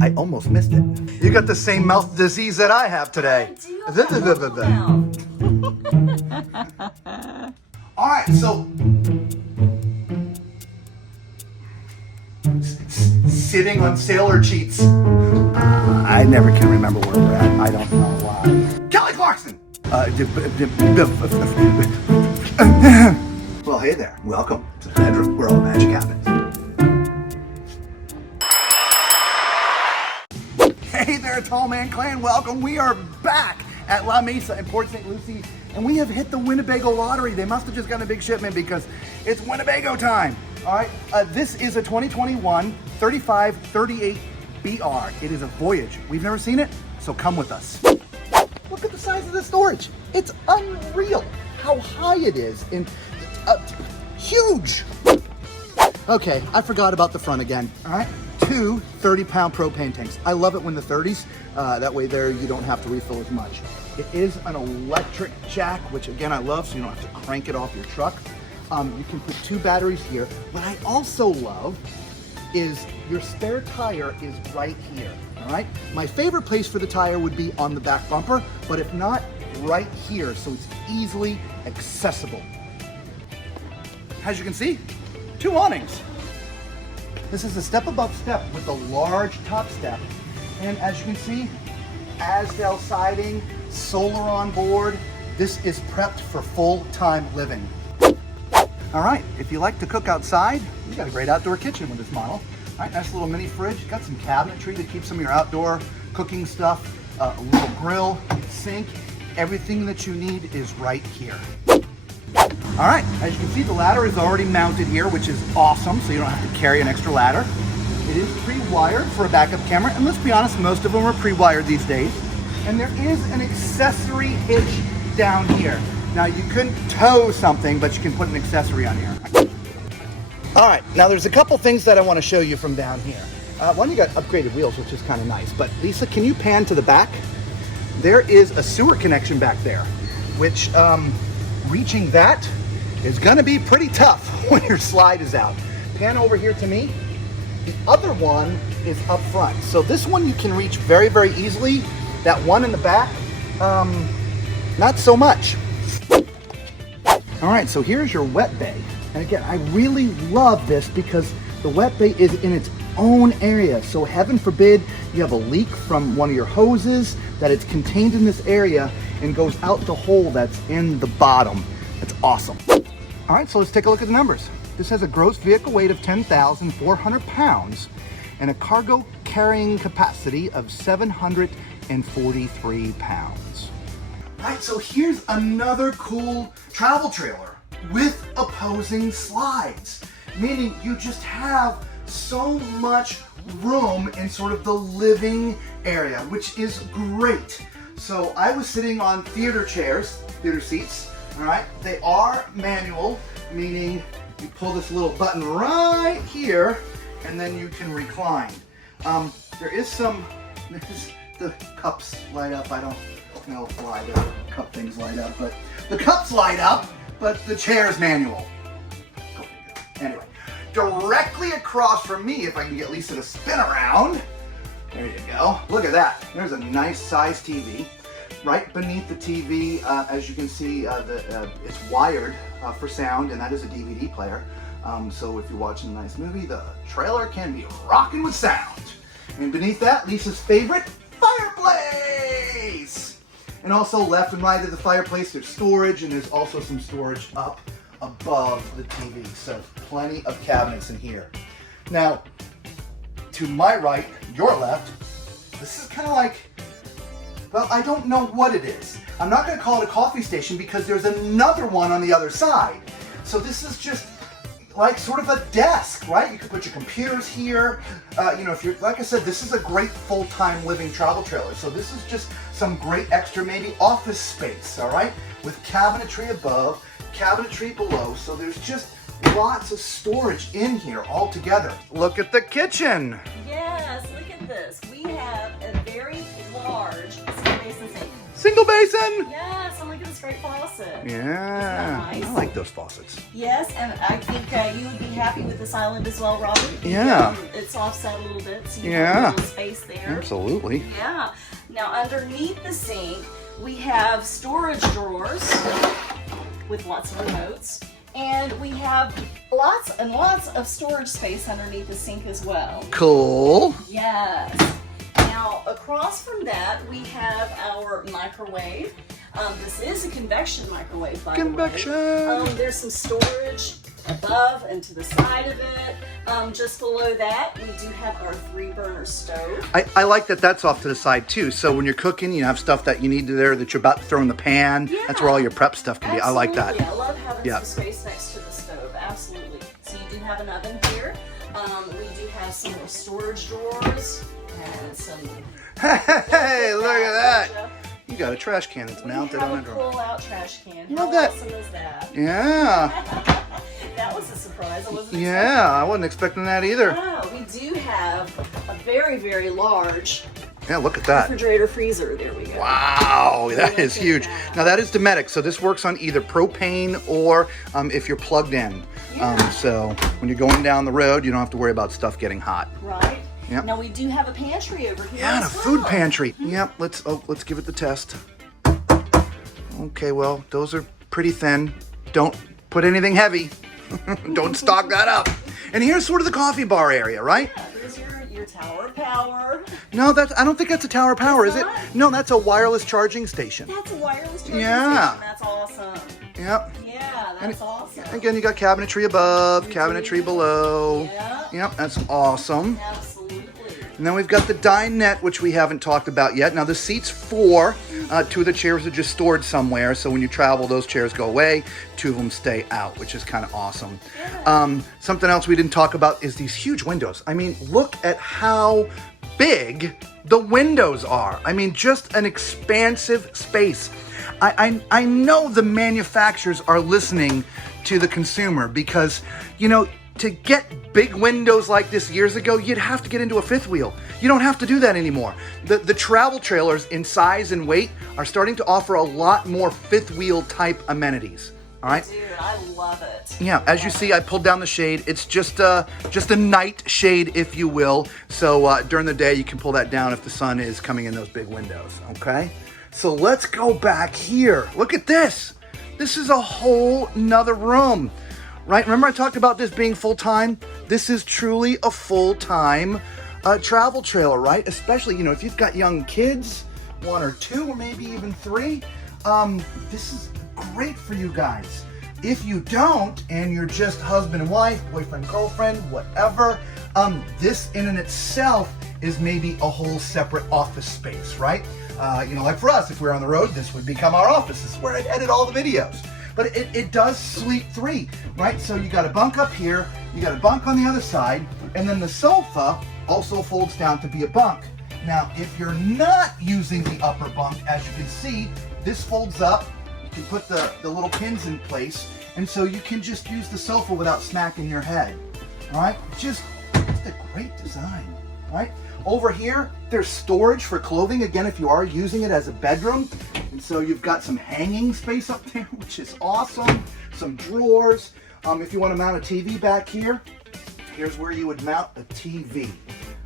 I almost missed it. You got the same mouth disease that I have today. I do have a All right, so sitting on sailor cheats. I never can remember where we're at. I don't know why. Kelly Clarkson. Well, hey there. Welcome to the Bedroom World of Magic Cabinets. Hey there, Tall Man Clan. Welcome. We are back at La Mesa in Port St Lucie, and we have hit the Winnebago lottery. They must have just gotten a big shipment because it's Winnebago time. All right. This is a 2021 3538 BR. It is a Voyage. We've never seen it, so come with us. Look at the size of the storage. It's unreal how high it is and huge. Okay, I forgot about the front again. All right. Two 30-pound propane tanks. I love it when the 30s, that way there you don't have to refill as much. It is an electric jack, which again I love, so you don't have to crank it off your truck. You can put two batteries here. What I also love is your spare tire is right here, all right? My favorite place for the tire would be on the back bumper, but if not, right here, so it's easily accessible. As you can see, two awnings. This is a step above step with a large top step. And as you can see, Asdale siding, solar on board. This is prepped for full-time living. All right, if you like to cook outside, you got a great outdoor kitchen with this model. All right, nice little mini fridge. Got some cabinetry to keep some of your outdoor cooking stuff. A little grill, sink. Everything that you need is right here. All right, as you can see, the ladder is already mounted here, which is awesome, so you don't have to carry an extra ladder. It is pre-wired for a backup camera, and let's be honest, most of them are pre-wired these days. And there is an accessory hitch down here. Now, you couldn't tow something, but you can put an accessory on here. All right, now there's a couple things that I want to show you from down here. One, you got upgraded wheels, which is kind of nice, but Lisa, can you pan to the back? There is a sewer connection back there, which reaching that is gonna be pretty tough when your slide is out. Pan over here to me. The other one is up front. So this one you can reach very, very easily. That one in the back, not so much. All right, so here's your wet bay. And again, I really love this because the wet bay is in its own area. So heaven forbid you have a leak from one of your hoses, that it's contained in this area and goes out the hole that's in the bottom. That's awesome. All right, so let's take a look at the numbers. This has a gross vehicle weight of 10,400 pounds and a cargo carrying capacity of 743 pounds. All right, so here's another cool travel trailer with opposing slides, meaning you just have so much room in sort of the living area, which is great. So I was sitting on theater seats, all right? They are manual, meaning you pull this little button right here and then you can recline. The cups light up. I don't know why the cup things light up, but the cups light up, but the chair's manual. Go figure. Anyway, directly across from me, if I can get Lisa to spin around, there you go. Look at that. There's a nice size TV. Right beneath the TV, as you can see, it's wired for sound, and that is a DVD player. So if you're watching a nice movie, the trailer can be rocking with sound. And beneath that, Lisa's favorite fireplace. And also left and right of the fireplace, there's storage, and there's also some storage up above the TV. So plenty of cabinets in here. Now, to my right, your left, this is kind of like, well, I don't know what it is. I'm not going to call it a coffee station because there's another one on the other side. So this is just like sort of a desk, right? You can put your computers here. If you're, like I said, this is a great full-time living travel trailer. So this is just some great extra maybe office space, all right? With cabinetry above, cabinetry below. So there's just lots of storage in here all together. Look at the kitchen. Yes, look at this. We have a very large single basin sink. Single basin? Yes, and look at this straight faucet. Yeah, Isn't that nice? I like those faucets. Yes, and I think you would be happy with this island as well, Robert. Yeah. It's offset a little bit, so you Yeah. have a little space there. Absolutely. Yeah. Now, underneath the sink, we have storage drawers with lots of remotes. And we have lots and lots of storage space underneath the sink as well. Cool. Yes. Now, across from that, we have our microwave. This is a convection microwave, by Convection. the way. There's some storage above and to the side of it. Just below that, we do have our 3-burner stove. I like that that's off to the side too. So when you're cooking, you have stuff that you need there that you're about to throw in the pan. Yeah. That's where all your prep stuff can be. I like that. Absolutely. I love having Yeah. some space next to the stove. Absolutely. So you do have an oven here. We do have some more storage drawers and some. Hey, look at that. You got a trash can that's mounted on a We have a drawer. pull-out trash can. Love How that. awesome is that? Yeah. That was a surprise. I wasn't Yeah, I wasn't expecting that either. expecting. We do have a very, very large Yeah, look at that. refrigerator freezer. There we go. Wow, that Look is at huge. that. Now that is Dinette, so this works on either propane or if you're plugged in. Yeah. So when you're going down the road, you don't have to worry about stuff getting hot. Right? Yep. Now we do have a pantry over here. Yeah, and a as food well. pantry. Yep, let's give it the test. Okay, well, those are pretty thin. Don't put anything heavy. Don't stock that up. And here's sort of the coffee bar area, right? Yeah, there's your tower of power. No, I don't think that's a tower of power, It's is it? not? No, that's a wireless charging station. That's a wireless charging Yeah. station. That's awesome. Yep. Yeah, that's awesome. Again, you got cabinetry above, cabinetry below. Yeah. Yep, that's awesome. Absolutely. And then we've got the dinette, which we haven't talked about yet. Now the seats 4, 2 of the chairs are just stored somewhere. So when you travel, those chairs go away. 2 of them stay out, which is kind of awesome. Yeah. Something else we didn't talk about is these huge windows. I mean, look at how big the windows are. I mean, just an expansive space. I know the manufacturers are listening to the consumer because, you know, to get big windows like this years ago, you'd have to get into a fifth wheel. You don't have to do that anymore. The travel trailers in size and weight are starting to offer a lot more fifth wheel type amenities. All right. Dude, I love it. Yeah, as you see, I pulled down the shade. It's just a night shade, if you will. So during the day, you can pull that down if the sun is coming in those big windows. Okay. So let's go back here. Look at this. This is a whole nother room. Right? Remember I talked about this being full-time? This is truly a full-time travel trailer, right? Especially, you know, if you've got young kids, 1 or 2, or maybe even 3, this is great for you guys. If you don't, and you're just husband and wife, boyfriend, girlfriend, whatever, this in and itself is maybe a whole separate office space, right? You know, like for us, if we're on the road, this would become our office. This is where I'd edit all the videos. But it does sleep 3, right? So you got a bunk up here, you got a bunk on the other side, and then the sofa also folds down to be a bunk. Now, if you're not using the upper bunk, as you can see, this folds up. You can put the little pins in place, and so you can just use the sofa without smacking your head. All right? Just a great design, right? Over here, there's storage for clothing, again, if you are using it as a bedroom. And so you've got some hanging space up there, which is awesome. Some drawers. If you want to mount a TV back here, here's where you would mount a TV.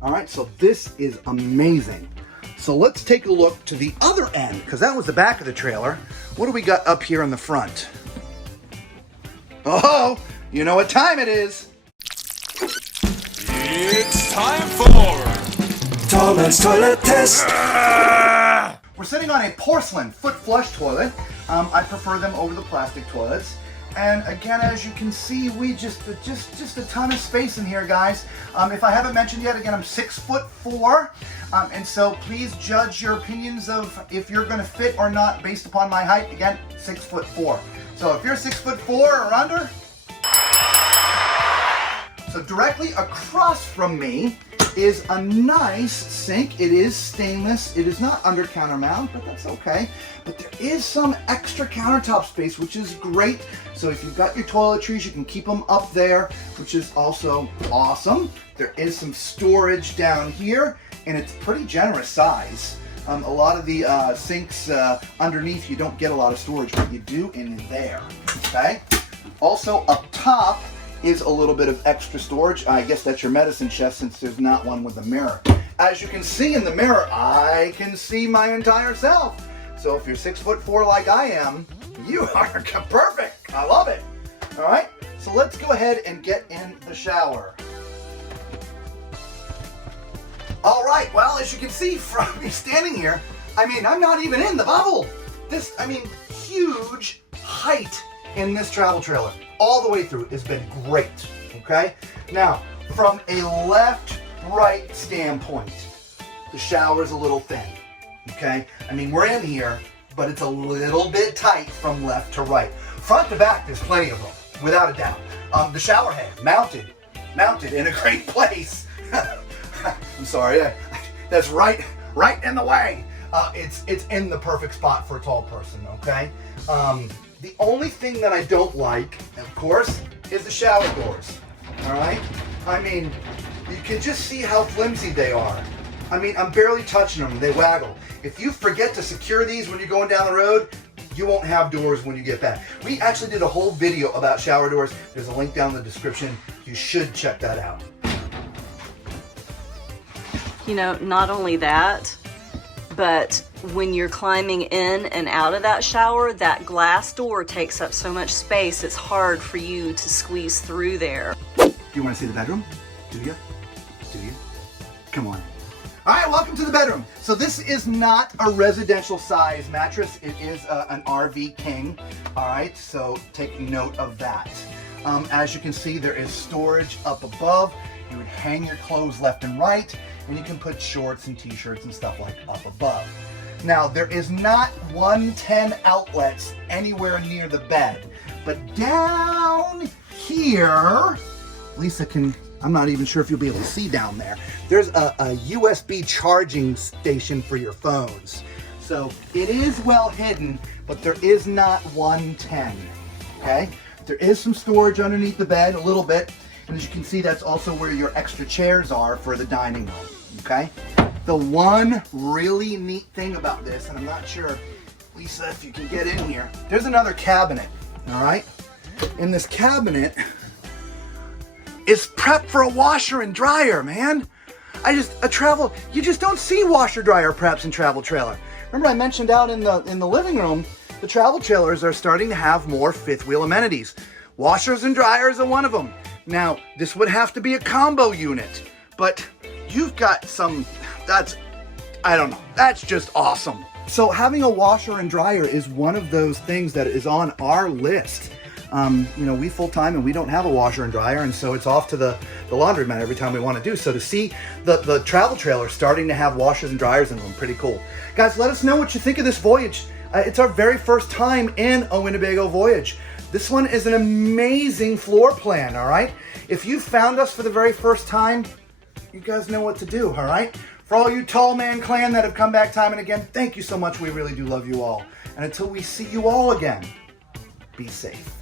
All right, so this is amazing. So let's take a look to the other end, because that was the back of the trailer. What do we got up here in the front? Oh, you know what time it is. It's time for Tom's Toilet Test. We're sitting on a porcelain foot flush toilet. I prefer them over the plastic toilets. And again, as you can see, we just a ton of space in here, guys. If I haven't mentioned yet, again, I'm 6'4", and so please judge your opinions of if you're going to fit or not based upon my height. Again, 6'4". So if you're 6'4" or under, so directly across from me is a nice sink. It is stainless. It is not under countermount, but that's okay. But there is some extra countertop space, which is great. So if you've got your toiletries, you can keep them up there, which is also awesome. There is some storage down here, and it's pretty generous size. A lot of the sinks underneath, you don't get a lot of storage, but you do in there, okay? Also, up top is a little bit of extra storage. I guess that's your medicine chest since there's not one with a mirror. As you can see in the mirror, I can see my entire self. So if you're 6'4" like I am, you are perfect. I love it. All right, so let's go ahead and get in the shower. All right, well, as you can see from me standing here, I mean, I'm not even in the bubble. Huge height in this travel trailer. All the way through has been great, okay? Now, from a left-right standpoint, the shower is a little thin, okay? I mean, we're in here, but it's a little bit tight from left to right. Front to back, there's plenty of room, without a doubt. The shower head, mounted in a great place. I'm sorry, that's right in the way. It's in the perfect spot for a tall person, okay? The only thing that I don't like, of course, is the shower doors, all right? I mean, you can just see how flimsy they are. I mean, I'm barely touching them, they waggle. If you forget to secure these when you're going down the road, you won't have doors when you get back. We actually did a whole video about shower doors. There's a link down in the description. You should check that out. You know, not only that, but when you're climbing in and out of that shower, that glass door takes up so much space, it's hard for you to squeeze through there. Do you want to see the bedroom? Do you? Do you? Come on. All right, welcome to the bedroom. So this is not a residential size mattress. It is an RV king. All right, so take note of that. As you can see, there is storage up above. You would hang your clothes left and right, and you can put shorts and t-shirts and stuff like up above. Now, there is not 110 outlets anywhere near the bed, but down here, Lisa can, I'm not even sure if you'll be able to see down there, there's a USB charging station for your phones. So it is well hidden, but there is not 110, okay? There is some storage underneath the bed, a little bit. And as you can see, that's also where your extra chairs are for the dining room, okay? The one really neat thing about this, and I'm not sure, Lisa, if you can get in here, there's another cabinet, all right? In this cabinet is prepped for a washer and dryer, man. You just don't see washer dryer preps in travel trailer. Remember I mentioned out in the living room, the travel trailers are starting to have more fifth wheel amenities. Washers and dryers are one of them. Now, this would have to be a combo unit, but you've got some, I don't know, that's just awesome. So having a washer and dryer is one of those things that is on our list. You know, we full-time and we don't have a washer and dryer, and so it's off to the laundromat every time we want to do. So to see the travel trailer starting to have washers and dryers in them, pretty cool. Guys, let us know what you think of this Voyage. It's our very first time in a Winnebago Voyage. This one is an amazing floor plan, all right? If you found us for the very first time, you guys know what to do, all right? For all you Tall Man Clan that have come back time and again, thank you so much. We really do love you all. And until we see you all again, be safe.